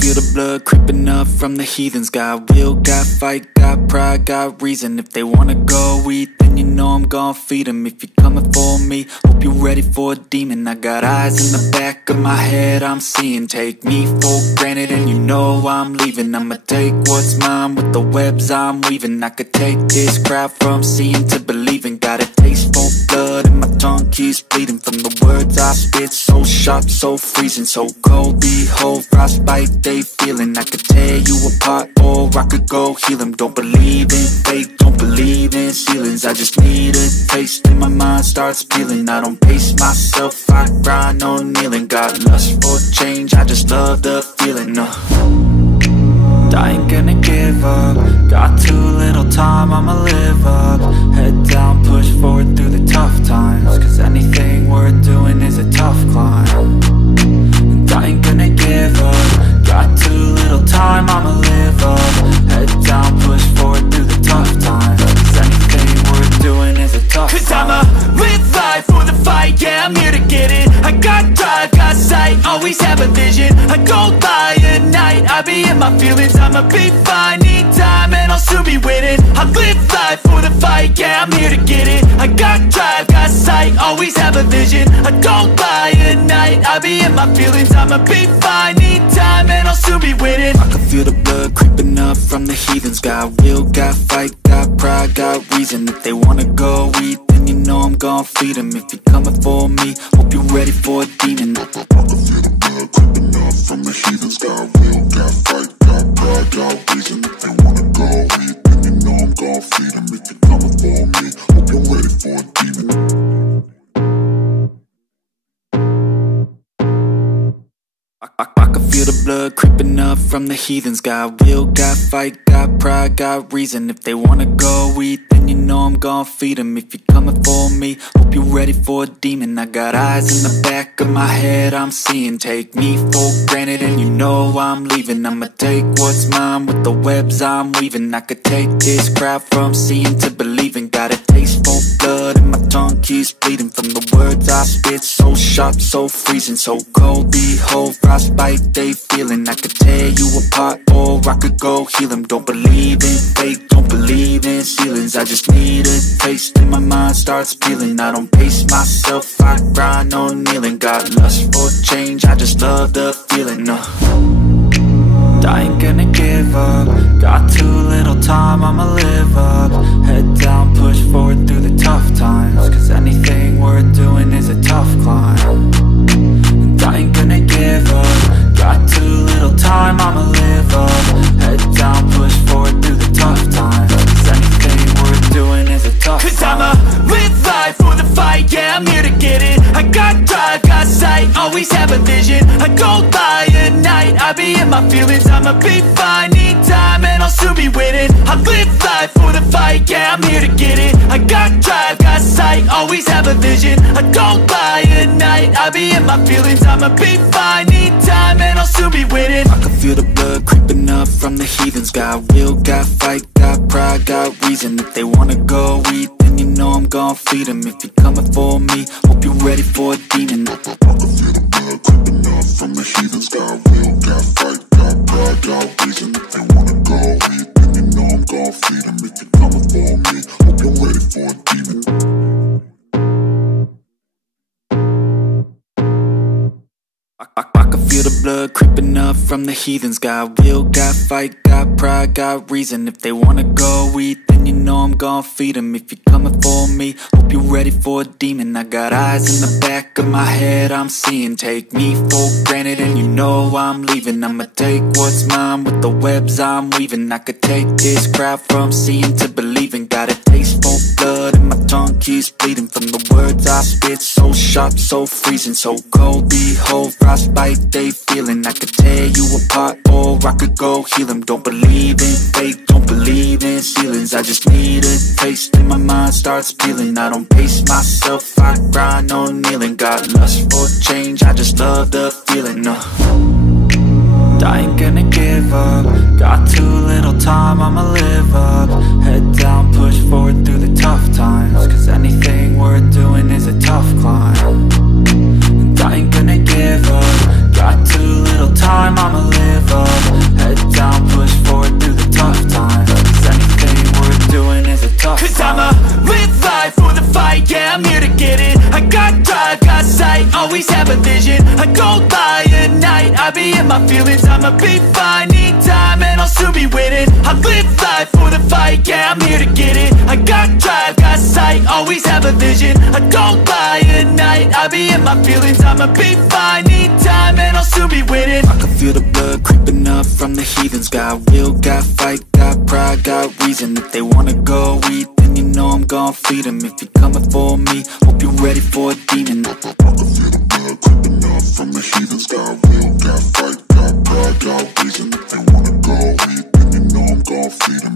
feel the blood creeping up from the heathens. Got will, got fight, got pride, got reason. If they wanna go eat, then you know I'm gon' feed them. If you're coming for me, hope you're ready for a demon. I got eyes in the back of my head, I'm seeing. Take me for granted and you know I'm leaving. I'ma take what's mine with the webs I'm weaving. I could take this crowd from seeing to believing. Got a taste for blood and my tongue keeps bleeding from the words I spit. So sharp, so freezing, so cold. Behold, frostbite they feeling. I could tear you apart or I could go heal them. Don't believe in fate, don't believe in ceilings. I just need a taste and my mind starts peeling. I don't pace myself, I grind on kneeling. Got lust for change, I just love the feeling. I ain't gonna give up. Got too little time, I'ma live up. Head down, push forward through the tough times. Cause anything worth doing is a tough climb. And I ain't gonna give up. Got too little time, I'ma live up. Head down, push forward through the tough times. Cause anything worth doing is a tough climb. Cause I'ma live life for the fight, yeah, I'm here to get it. I got drive, got sight, always have a vision. I don't lie at night, I be in my feelings. I'ma be fine, need time and I'll soon be winning. I live life for the fight, yeah, I'm here to get it. I got drive, got sight, always have a vision. I don't lie at night, I be in my feelings. I'ma be fine, need time and I'll soon be winning. I can feel the blood creeping up from the heathens. Got will, got fight, got pride, got reason. If they wanna go eat, then you know I'm gon' feed them. If you're coming for me, hope you're ready for a demon. I can feel the blood creeping up from the heathens. Got will, got fight, got pride, got reason. If they wanna go eat, then you know I'm gon' feed them. If you're coming for me, hope you're ready for a demon. I can feel the blood creeping up from the heathens. Got will, got fight, got pride, got reason. If they wanna go eat, then you know I'm gon' feed them. If you're coming for me, hope you're ready for a demon. I got eyes in the back of my head, I'm seeing. Take me for granted and you know I'm leaving. I'ma take what's mine with the webs I'm weaving. I could take this crowd from seeing to believing. Got a taste for blood and my tongue keeps bleeding from the words I spit. So sharp, so freezing, so cold. Behold, frostbite they feeling. I could tear you apart or I could go heal them. Don't believe in fate, don't believe in ceilings. I just need a taste and my mind starts peeling. I don't pace myself, I grind on kneeling. Got lust for change, I just love the feeling. I ain't gonna give up. Got too little time, I'ma live up. Head down, push forward through the tough times. Cause anything worth doing is a tough climb. And I ain't gonna give up. Got too little time, I'ma live up. Head down, push forward through the tough times. Cause anything worth doing is a tough climb. Cause I'ma live life for the fight, yeah, I'm here to get it. I got drive, got sight, always have a vision. I don't lie at night, I be in my feelings. I'ma be fine, need time and I'll soon be winning. I live life for the fight, yeah, I'm here to get it. I got drive, got sight, always have a vision. I don't lie at night, I be in my feelings. I'ma be fine, need time and I'll soon be winning. I can feel the blood creeping up from the heathens. Got will, got fight, got pride, got reason. If they wanna go eat, then you know I'm gon' feed them. If you're coming for me, hope you're ready for a demon. I can feel the blood creeping up from the heathens. Got will, got fight, got pride, got reason. If they wanna go eat, then you know I'm gon' feed them. If you're coming for me, hope you're ready for a demon. I can feel the blood creeping up from the heathens. Got will, got fight, got pride, got reason. If they wanna go eat, then you know I'm gon' feed them. If you're coming for me, hope you're ready for a demon. I got eyes in the back of my head, I'm seeing. Take me for granted and you know I'm leaving. I'ma take what's mine with the webs I'm weaving. I could take this crowd from seeing to believing. Got a taste for blood and my tongue keeps bleeding from the words I spit. So sharp, so freezing, so cold. Behold, frostbite they feeling. I could tear you apart or I could go heal them. Don't believe in fate, don't believe in ceilings. I just need a taste and my mind starts peeling. I don't pace myself, I grind on kneeling. Got lust for change, I just love the feeling. I ain't gonna give up. Got too little time, I'ma live up. Head down, push forward through the tough times. Cause anything worth doing is a tough climb. And I ain't gonna give up. Got too little time, I'ma live up. my feelings, I'ma be fine. Need time and I'll soon be winning. I live life for the fight, yeah, I'm here to get it. I got drive, got sight, always have a vision. I don't lie at night, I be in my feelings, I'ma be fine. Need time and I'll soon be winning. I can feel the blood creeping up from the heathens. Got will, got fight, got pride, got reason. If they wanna go eat, then you know I'm gon' feed them. If you're coming for me, hope you're ready for a demon. I can feel the blood creeping up from the heathens. Got will, got fight, got pride, got reason. If they wanna go eat, then you know I'm gon' feed them.